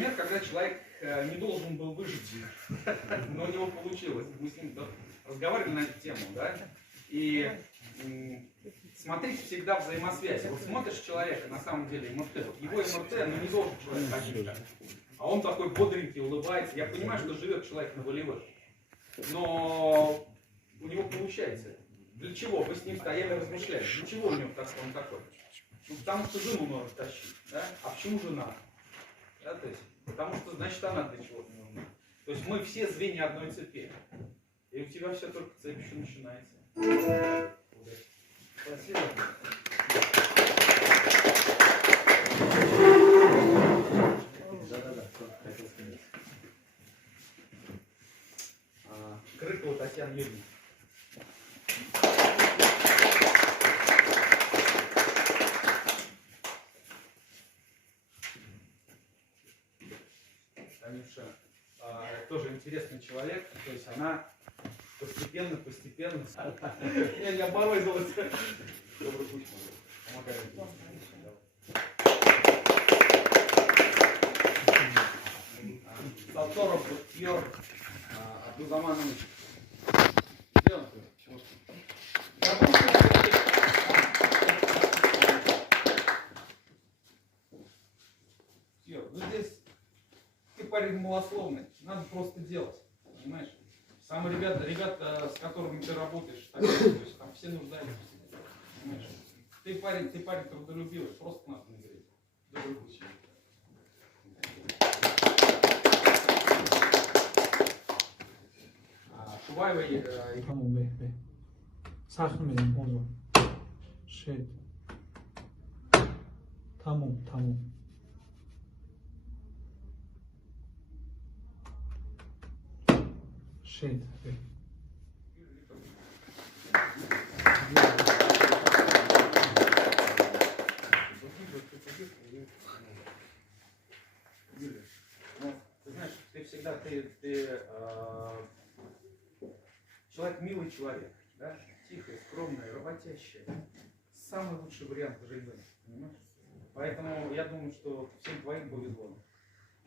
Пример, когда человек не должен был выжить, но у него получилось. Мы с ним разговаривали на эту тему, да? И смотрите всегда взаимосвязь. Вот смотришь человека, на самом деле, МРТ, вот его МРТ, ну не должен человек ходить так. А он такой бодренький, улыбается. Я понимаю, что живет человек на волевых, но у него получается. Для чего? Вы с ним стояли, размышляли. Для чего у него он такой? Ну, потому что жену может тащить. Да? А почему жена? Да, то есть, потому что, значит, она для чего-то нужна. То есть мы все звенья одной цепи. И у тебя все только цепь еще начинается. Спасибо. Да-да-да, хотел сказать. Крыкова Татьяна Юрьевна. Танюша тоже интересный человек, то есть она постепенно. Я не обморозилась. Добрый путь, помогает. Саторов Йор Абдузаманович. Где он? Ну здесь ты парень малословный, надо просто делать, понимаешь? Самые ребята, с которыми ты работаешь, то есть там все нуждаются, понимаешь? Ты парень трудолюбивый, просто надо нагреть. Добрый путь. Шуваева и Сахнумедин озу. Шет. Таму. Шет. Ну, ты знаешь, ты всегда человек, милый человек, да? Тихий, скромный, работящий. Самый лучший вариант жизни, понимаешь? Поэтому я думаю, что всем твоим повезло,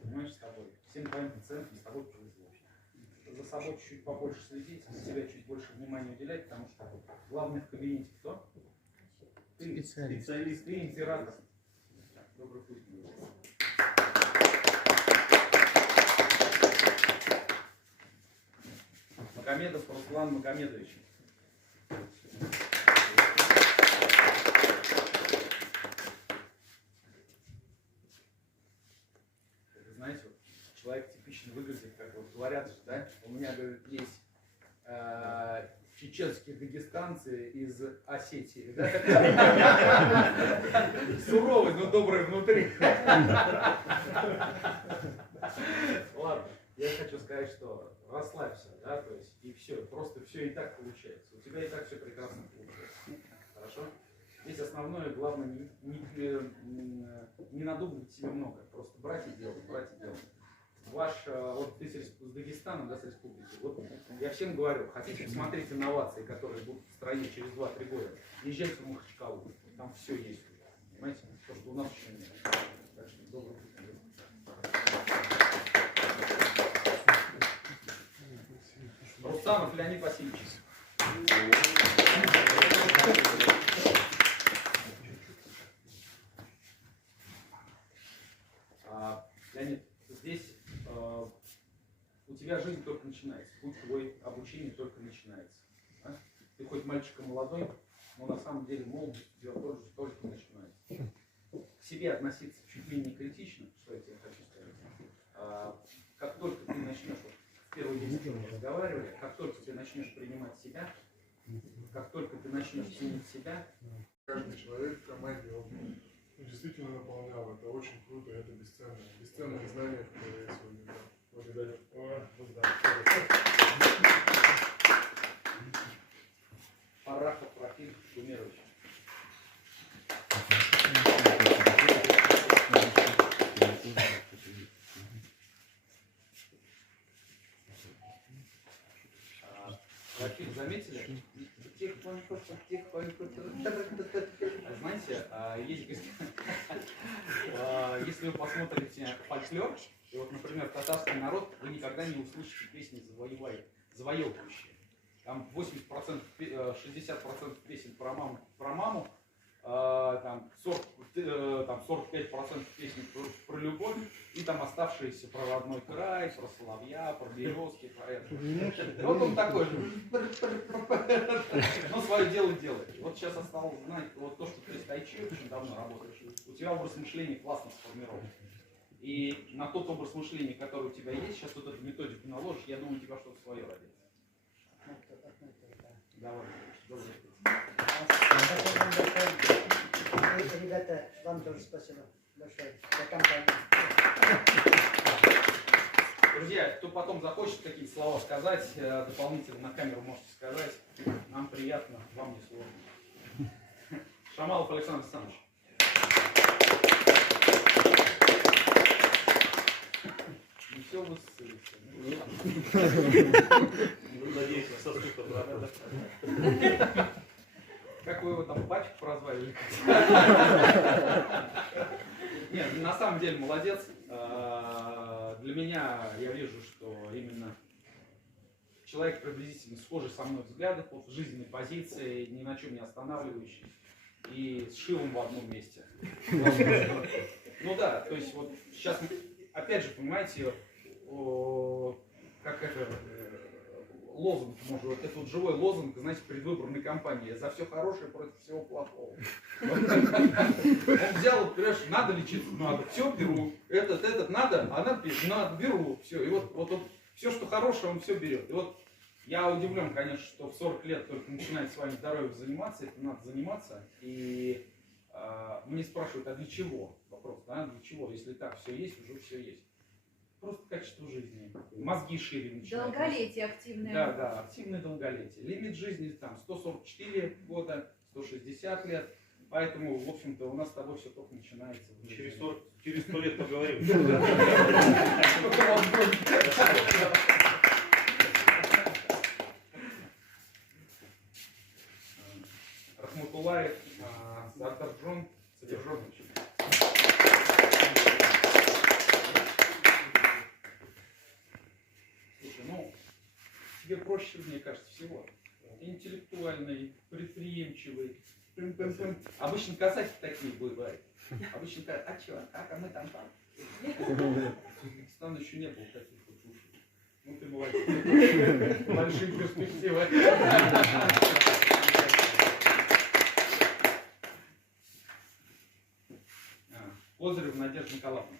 понимаешь, с тобой. Всем твоим пациентам с тобой повезло. За собой чуть побольше следить, за себя чуть больше внимания уделять, потому что главный в кабинете кто? Ты специалист, ты император. Добрый путь. Магомедов Руслан Магомедович. Знаете, вот, человек типично выглядит, как вот говорят же, да? У меня, говорит, есть чеченские дагестанцы из Осетии, да? Суровый, но добрый внутри. Ладно, я хочу сказать, что расслабься, да, то есть и все, просто все и так получается. У тебя и так все прекрасно получается. Хорошо? Здесь основное, главное, не надумывать себе много, просто брать и делать. Вот ты с Дагестана, да, с республики, вот я всем говорю, хотите посмотреть инновации, которые будут в стране через 2-3 года, езжайте в Махачкалу, там все есть, понимаете, то, что у нас еще нет. Так что добрый путь. Рустамов Леонид Васильевич. Леонид, здесь у тебя жизнь только начинается, путь твой обучения только начинается. Да? Ты хоть мальчик молодой, но на самом деле молодость у тебя только начинается. К себе относиться чуть менее критично, что я тебе хочу сказать. Как только ты начнешь, вот, в первый день, о чем мы разговаривали, как только ты начнешь принимать себя, как только ты начнешь ценить себя, каждый человек в команде, он действительно наполнял. Это очень круто, это бесценно. Бесценные знания, которые я сегодня дал. Благодарю. Парахов Рафиль Шумерович. Рафиль, заметили? Те, потихоньку, потихоньку. Знаете, если вы посмотрите фольклор, и вот, например, татарский народ, вы никогда не услышите песни завоевывающие. Там 80%, 60% песен про маму, там 45% песен про любовь, и там оставшиеся про родной край, про соловья, про березки, про это. Вот он такой же. Но свое дело делает. Вот сейчас осталось знать, вот то, что ты с тайчи очень давно работаешь, у тебя образ мышления классно сформирован. И на тот образ мышления, который у тебя есть, сейчас вот эту методику наложишь, я думаю, у тебя что-то свое родится. Давай, добрый. Ребята, вам тоже спасибо большое за компанию. Друзья, кто потом захочет какие-то слова сказать, дополнительно на камеру можете сказать. Нам приятно, вам не сложно. Шамалов Александр Александрович. Не все высылись. Надеюсь, соступа. Как вы его там, батюшку прозвали? Нет, на самом деле молодец. Для меня, я вижу, что именно человек приблизительно схожий со мной взглядов, вот в жизненной позиции, ни на чем не останавливающий и с шилом в одном месте. Ну да, то есть вот сейчас, опять же, понимаете, как это, лозунг, может быть, это вот живой лозунг, знаете, предвыборной кампании: за все хорошее против всего плохого. Он взял, понимаешь, надо лечиться, надо, все, беру, этот надо, а надо, беру, все. И вот все, что хорошее, он все берет. И вот я удивлен, конечно, что в 40 лет только начинает своим здоровьем заниматься, это надо заниматься. И мне спрашивают, а для чего? Вопрос, да, для чего? Если так все есть, уже все есть. Просто качество жизни, мозги шире начинают. Долголетие активное. Да, активное долголетие. Лимит жизни там 144 года, 160 лет. Поэтому, в общем-то, у нас с тобой все только начинается. Через 100 лет поговорим. Рахматуллаев Сардарджон Содержович. Слушай, ну, тебе проще, мне кажется, всего. Интеллектуальный, предприимчивый. Обычно казахи такие бывают. Обычно казахи, а что, а мы там там? Узбекистан еще не было таких вот ушей. Ну ты молодец. Большие перспективы. Козырев Надежда Николаевна.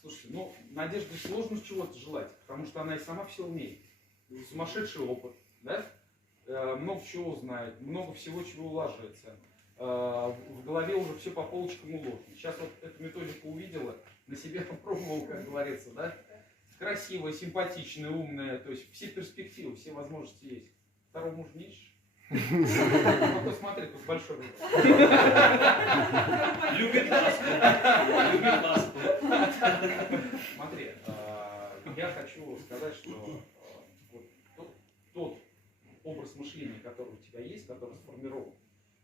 Слушайте, ну, Надежде сложно чего-то желать, потому что она и сама все умеет. Сумасшедший опыт, да? Много чего знает, много всего чего уложится. В голове уже все по полочкам уложено. Сейчас вот эту методику увидела, на себе попробовал, как говорится, да? Красивая, симпатичная, умная, то есть все перспективы, все возможности есть. Второго мужа не ищешь? Ну, посмотри, тут большой выбор. Любит ласку. Любит ласку. Смотри, я хочу сказать, что вот тот образ мышления, который у тебя есть, который сформирован,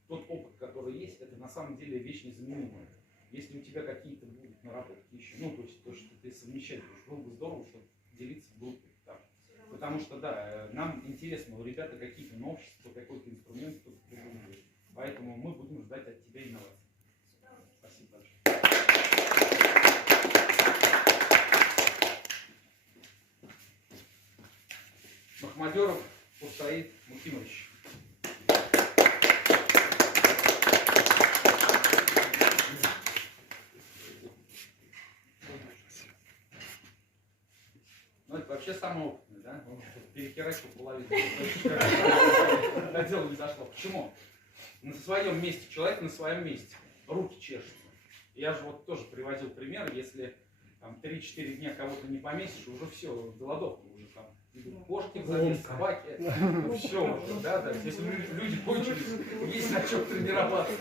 тот опыт, который есть, это на самом деле вещь незаменимая. Если у тебя какие-то будут наработки еще, ну, то есть то, что ты совмещать будешь, было бы здорово, чтобы делиться в группе. Потому что, да, нам интересно, у ребят какие-то новшества, какой-то инструмент, кто-то придумывает. Поэтому мы будем ждать от тебя инноваций. Спасибо большое. Махмадеров Хусаид Мухимович. Ну, это вообще самый опытный, да? Он перехерачил половину. До дела не дошло. Почему? На своем месте, человек на своем месте. Руки чешутся. Я же вот тоже приводил пример, если там 3-4 дня кого-то не поместишь, уже все, голодовка уже там. Идут кошки в замес, собаки, ну, все уже, да, если люди кончились, есть на чем тренироваться.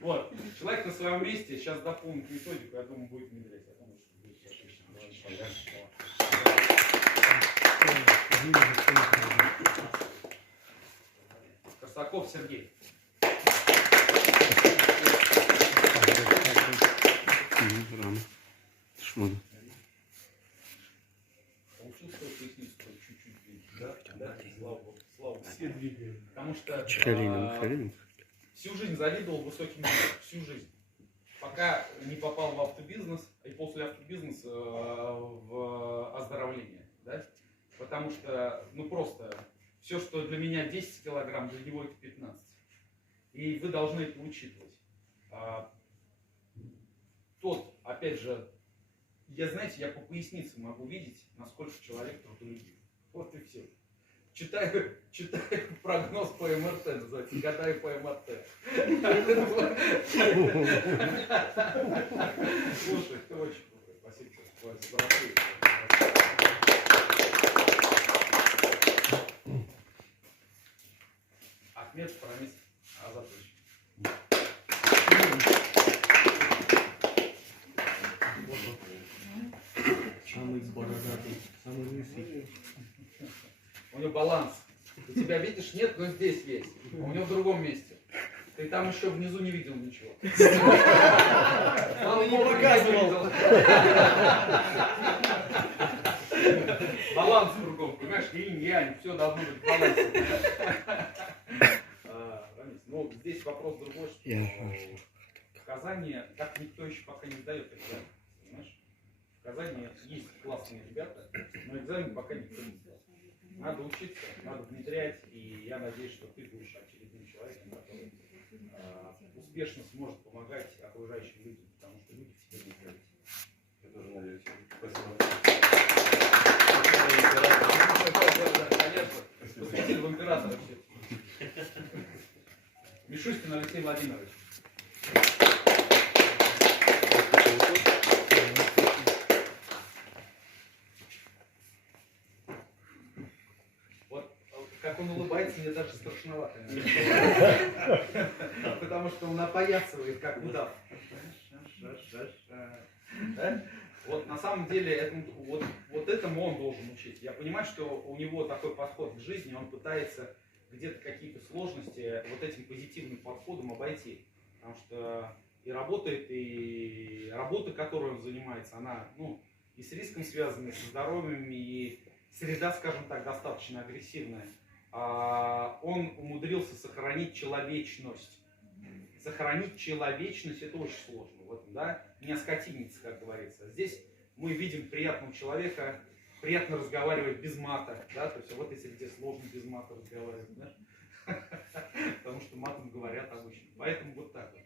Вот. Человек на своем месте, сейчас дополнит методику, я думаю, будет внедрять. Я думаю, что будет отлично. Корсаков Сергей. Получил свою поясницу чуть-чуть, да? Да, слава Богу, слава Богу. Все двигаем. Потому что всю жизнь завидовал высоким людям, всю жизнь. Пока не попал в автобизнес, и после автобизнеса в оздоровление, да? Потому что, ну просто, все, что для меня 10 килограмм, для него это 15. И вы должны это учитывать. Тот, опять же, знаете, я по пояснице могу видеть, насколько человек трудолюбив. Вот и все. Читаю прогноз по МРТ, называется, гадаю по МРТ. Слушай, ты очень крутой. Спасибо тебе. Ахмед Фарамис Азатович. Самый бородатый, самый лысый. У него баланс. У тебя, видишь, нет, но здесь есть. А у него в другом месте. Ты там еще внизу не видел ничего. Он и не показывал. Баланс кругом, понимаешь? Инь-янь, все должно быть в балансе. Ну, здесь вопрос другой, что в Казани так никто еще пока не сдает экзамен. Понимаешь? В Казани есть классные ребята, но экзамен пока никто не сдал. Надо учиться, надо внедрять, и я надеюсь, что ты будешь очередным человеком, который успешно сможет помогать окружающим людям, потому что люди в тебе не верят. Я тоже надеюсь. Спасибо. Конечно, посвятили в императора все. Мишустин Алексей Владимирович. Вот как он улыбается, мне даже страшновато. Потому что он опоясывает, как удав. Да? Вот на самом деле вот этому он должен учить. Я понимаю, что у него такой подход к жизни, он пытается где-то какие-то сложности вот этим позитивным подходом обойти. Потому что и работает, и работа, которой он занимается, она и с риском связана, и со здоровьем, и среда, скажем так, достаточно агрессивная. Он умудрился сохранить человечность. Сохранить человечность — это очень сложно. Вот, да? Не оскотиниться, как говорится. Здесь мы видим приятного человека, приятно разговаривать без мата. Да? То есть в этой среде сложно без мата разговаривать. Да? Потому что матом говорят обычно. Поэтому вот так вот.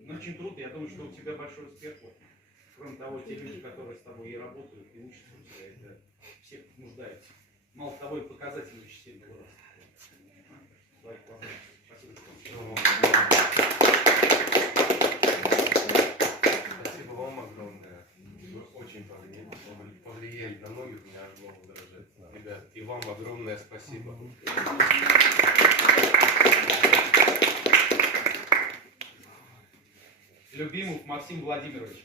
Но очень трудно. Я думаю, что у тебя большой успех. Кроме того, те люди, которые с тобой и работают, и учатся у тебя, это все нуждаются. Мало того, и показатели очень сильно вырастут. Спасибо. Спасибо вам огромное. Вы очень повлияли на многих, у меня аж голову дрожит. Ребят, и вам огромное спасибо. Любимов Максим Владимирович.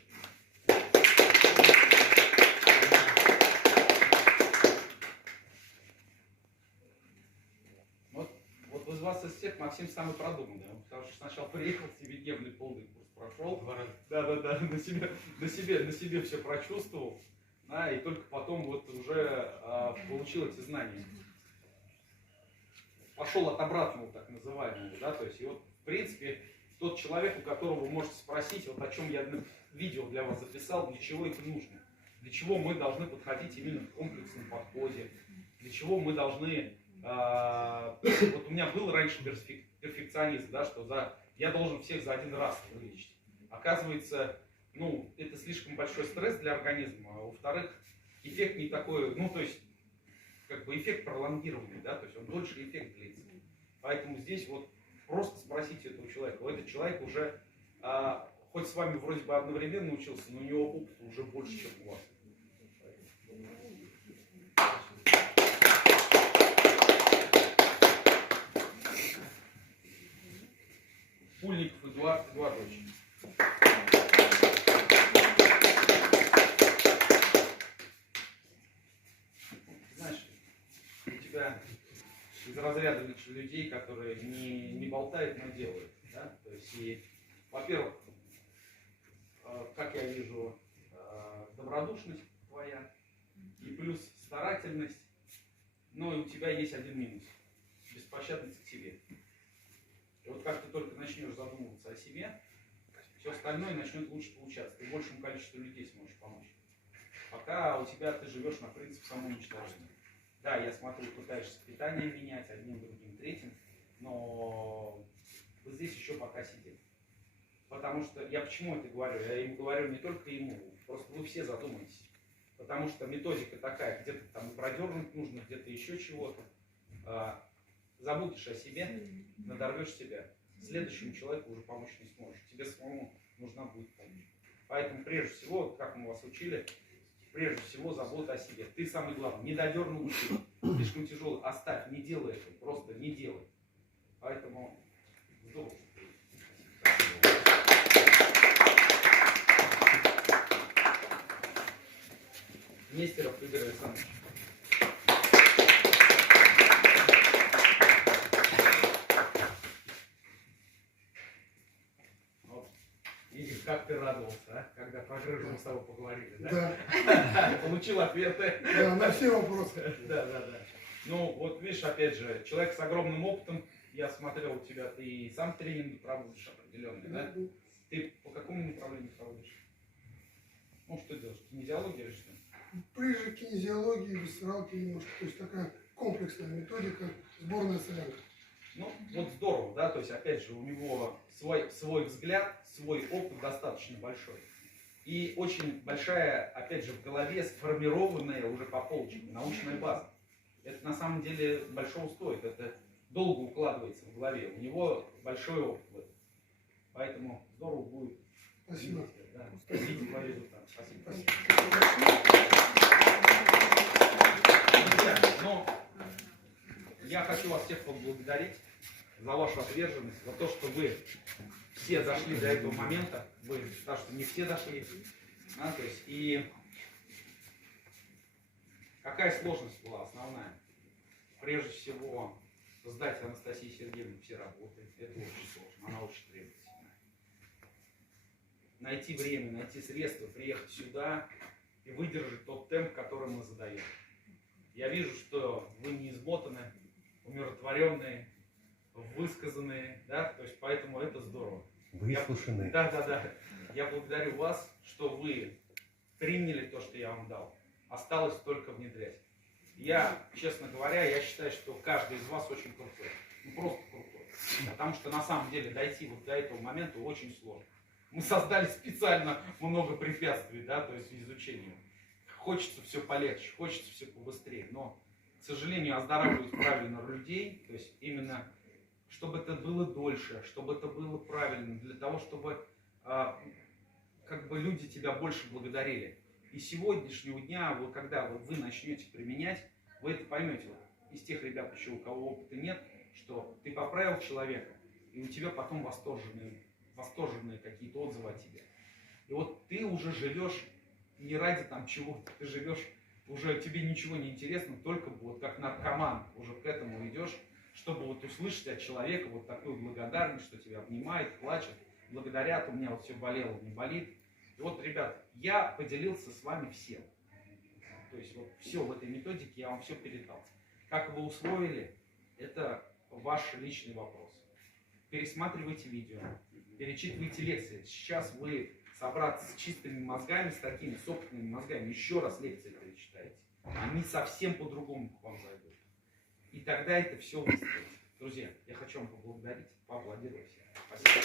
Вот из вас из всех Максим самый продуманный. Он потому что сначала приехал, 7-дневный полный курс прошел. Да, на себе все прочувствовал. Да, и только потом вот уже получил эти знания. Пошел от обратного, так называемого, да, то есть и вот в принципе тот человек, у которого вы можете спросить, вот о чем я видео для вас записал, для чего это нужно, для чего мы должны подходить именно в комплексном подходе, для чего мы должны, вот у меня был раньше перфекционизм, да, что я должен всех за один раз вылечить. Оказывается, это слишком большой стресс для организма, а во-вторых, эффект не такой, то есть, как бы эффект пролонгированный, да, то есть он дольше эффект длится. Поэтому здесь вот просто спросите этого человека. Этот человек уже, хоть с вами вроде бы одновременно учился, но у него опыт уже больше, чем у вас. Пульников Эдуард Эдуардович. разряда людей, которые не болтают, но делают. Да? То есть, и, во-первых, как я вижу, добродушность твоя, и плюс старательность, но и у тебя есть один минус – беспощадность к себе. И вот как ты только начнешь задумываться о себе, все остальное начнет лучше получаться. Ты большему количеству людей сможешь помочь. Пока у тебя ты живешь на принципе самоуничтожения. Да, я смотрю, пытаешься питание менять одним, другим, третьим, но вы здесь еще пока сидите. Потому что, я почему это говорю? Я ему говорю не только ему, просто вы все задумайтесь. Потому что методика такая, где-то там продернуть нужно, где-то еще чего-то. Забудешь о себе, надорвешь себя. Следующему человеку уже помочь не сможешь. Тебе самому нужна будет помощь. Поэтому прежде всего, как мы вас учили, прежде всего забота о себе. Ты самый главный. Не додернул учить. Слишком тяжелый. Оставь, не делай этого. Просто не делай. Поэтому здорово. Нестеров Игорь Александрович. Вот. Игорь, как ты радовался, а? Когда про Грыжу мы с тобой поговорили, да? Да, Получил ответы. да, на все вопросы. Да. Ну, вот видишь, опять же, человек с огромным опытом, я смотрел у тебя, ты и сам тренинги проводишь определенные, да? Ты по какому направлению проводишь? Ну, что делаешь? Кинезиология или что? Прежде кинезиологии, висцералки немножко. То есть такая комплексная методика, сборная солянка. Ну, вот здорово, да, то есть, опять же, у него свой взгляд, свой опыт достаточно большой. И очень большая, опять же, в голове сформированная уже по полочкам научная база. Это на самом деле большого стоит, это долго укладывается в голове. У него большой опыт в этом. Поэтому здорово будет. Спасибо. Да, видеть твои результаты. Спасибо. Друзья, ну, я хочу вас всех поблагодарить за вашу отверженность, за то, что вы все дошли до этого момента, потому что не все дошли. Да, то есть, и какая сложность была основная? Прежде всего, сдать Анастасии Сергеевне все работы. Это очень сложно, она очень требовательная. Найти время, найти средства, приехать сюда и выдержать тот темп, который мы задаем. Я вижу, что вы не измотаны, умиротворенные, высказанные, да, то есть поэтому это здорово. Выслушаны. Да. Я благодарю вас, что вы приняли то, что я вам дал. Осталось только внедрять. Я, честно говоря, я считаю, что каждый из вас очень крутой. Ну просто крутой. Потому что на самом деле дойти вот до этого момента очень сложно. Мы создали специально много препятствий, да, то есть изучению. Хочется все полегче, хочется все побыстрее, но, к сожалению, оздоравливать правильно людей, то есть именно, чтобы это было дольше, чтобы это было правильно, для того, чтобы как бы люди тебя больше благодарили. И с сегодняшнего дня, вот, когда вот вы начнете применять, вы это поймете. Вот, из тех ребят еще, у кого опыта нет, что ты поправил человека, и у тебя потом восторженные какие-то отзывы о тебе. И вот ты уже живешь не ради там чего-то, ты живешь, уже тебе ничего не интересно, только вот как наркоман уже к этому идешь, чтобы вот услышать от человека вот такую благодарность, что тебя обнимает, плачет, благодарят, у меня вот все болело, не болит. И вот, ребят, я поделился с вами всем. То есть вот все в этой методике я вам все передал. Как вы усвоили, это ваш личный вопрос. Пересматривайте видео, перечитывайте лекции. Сейчас вы собраться с чистыми мозгами, с такими собственными мозгами, еще раз лекции перечитаете. Они совсем по-другому к вам зайдут. И тогда это все выстроится. Друзья, я хочу вам поблагодарить, поаплодировать всем. Спасибо.